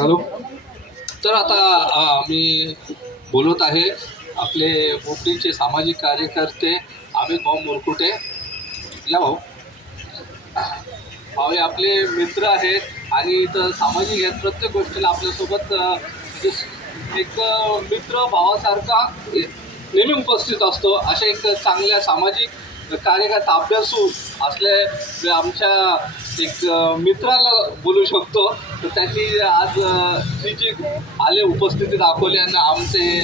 Hello. तर आता मी बोलत आहे आपले बोपडीचे सामाजिक कार्यकर्ते अमित भाऊ मुरकुटे. या भाऊ. भाऊ हे आपले मित्र आहेत आणि इथं सामाजिक आहेत, प्रत्येक गोष्टीला आपल्यासोबत एक मित्र भावासारखा नेहमी उपस्थित असतो. अशा एक चांगल्या सामाजिक कार्यकर्ता अभ्यासू असले आमच्या एक मित्राला बोलू शकतो. तर त्यांनी आज ही जी आले उपस्थिती दाखवली आणि आमचे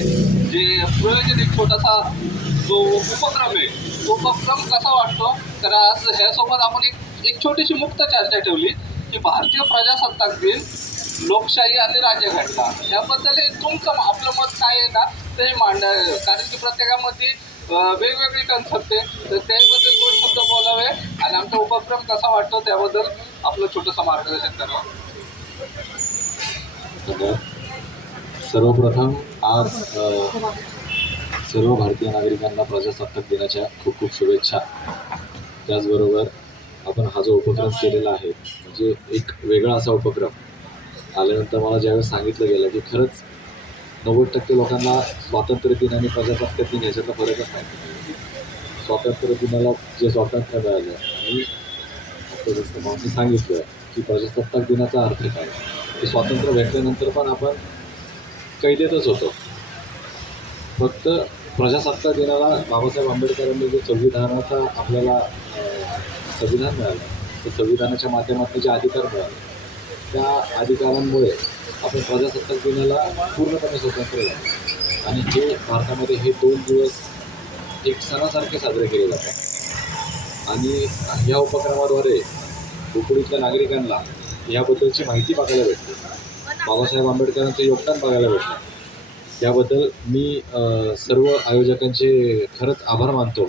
जे प्रयोजन एक छोटासा जो उपक्रम आहे तो उपक्रम कसा वाटतो. तर आज ह्यासोबत आपण एक छोटीशी मुक्त चर्चा ठेवली की भारतीय प्रजासत्ताक दिन, लोकशाही आणि राज्यघटना याबद्दल तुमचं आपलं मत काय आहे ना ते मांडा. कारण की प्रत्येकामध्ये वेगवेगळी कन्सेप्ट आहे, तर त्याबद्दल 2 शब्द बोलावे आणि आमचा उपक्रम कसा वाटतो त्याबद्दल आपलं छोटंसं मार्गदर्शन करावं. सर्वप्रथम आज सर्व भारतीय नागरिकांना प्रजासत्ताक दिनाच्या खूप खूप शुभेच्छा. त्याचबरोबर आपण हा जो उपक्रम केलेला आहे म्हणजे एक वेगळा असा उपक्रम आल्यानंतर मला ज्यावेळेस सांगितलं गेलं की खरंच 90% लोकांना स्वातंत्र्य दिन आणि प्रजासत्ताक दिन ह्याच्यातला फरकच नाही. स्वातंत्र्य दिनाला जे स्वातंत्र्य मिळालं आणि आता जसं भाऊंनी सांगितलं की प्रजासत्ताक दिनाचा अर्थ काय, की स्वातंत्र्य भेटल्यानंतर पण आपण कैदेतच होतो. फक्त प्रजासत्ताक दिनाला बाबासाहेब आंबेडकरांनी जे संविधानाचा आपल्याला संविधान मिळालं, त्या संविधानाच्या माध्यमातून जे अधिकार मिळाले त्या अधिकारांमुळे आपण प्रजासत्ताक दिनाला पूर्णपणे स्वतंत्र झालो. आणि हे भारतामध्ये हे 2 दिवस एक सणासारखे साजरे केले जातात. आणि या उपक्रमाद्वारे बोपडीतल्या नागरिकांना याबद्दलची माहिती बघायला भेटते, बाबासाहेब आंबेडकरांचं योगदान बघायला भेटतं. त्याबद्दल मी सर्व आयोजकांचे खरंच आभार मानतो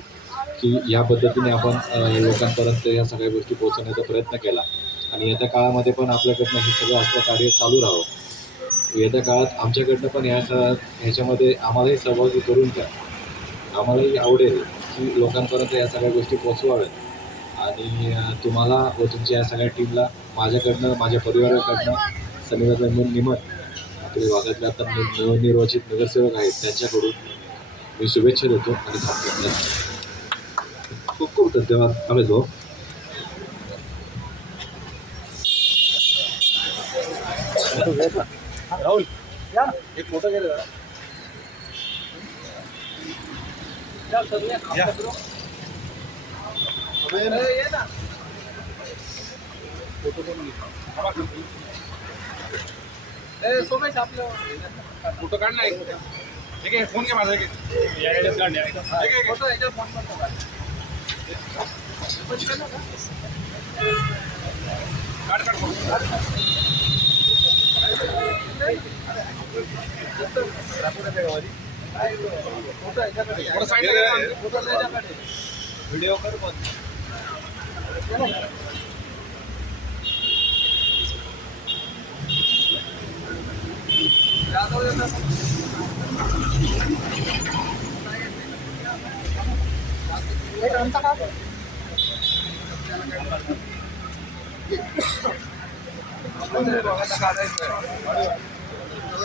की या पद्धतीने आपण लोकांपर्यंत या सगळ्या गोष्टी पोहोचवण्याचा प्रयत्न केला. आणि येत्या काळामध्ये पण आपल्याकडनं हे सगळं असलं कार्य चालू राहावं. येत्या काळात आमच्याकडनं पण ह्याच्यामध्ये आम्हालाही सहभागी करून घ्या. आम्हालाही आवडेल की लोकांपर्यंत या सगळ्या गोष्टी पोचवाव्यात. आणि तुम्हाला व तुमच्या या सगळ्या टीमला माझ्याकडनं, माझ्या परिवाराकडनं, सनिवार निमत आपले भागातले आता नवनिर्वाचित नगरसेवक आहेत त्यांच्याकडून मी शुभेच्छा देतो आणि थांबतो. खूप खूप धन्यवाद अमित भाऊ. राहुल एक फोटो घे जरा. सोमेश आपलं फोटो काढ ना. ठीक आहे, फोन घे माझा. फोटो याच्यावर फोन करतो का? काढ काढ फोटो याच्याकडे, फोटो साईडला फोटो त्याच्याकडे, व्हिडिओ कर पण. काढायचं